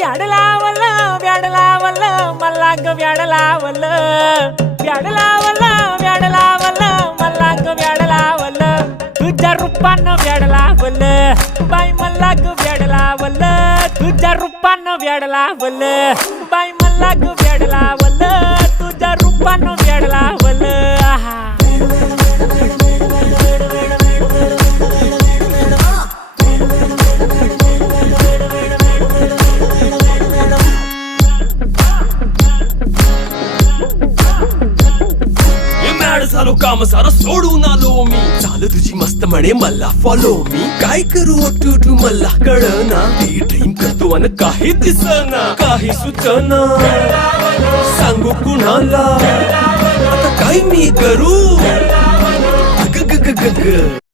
व्याड लावलं व्याड लावलं मला ग व्याड लावलं व्याड लावलं व्याड लावलं मला ग व्याड लावलं तुझ्या रूपानं व्याड लावलं बाई मला ग व्याड लावलं तुझ्या रूपानं व्याड लावलं बाई मला ग व्याड लावलं तुझ्या रूपानं व्याड लावलं आहा झालो काम सारं सोडून आलो मी चाल तुझी मस्त म्हणे मला फॉलो मी काय करू टू मला कळना ती ड्रीम करतो आणि काही दिसना काही सुचना सांगू कुणाला आता काय मी करू ग ग ग ग ग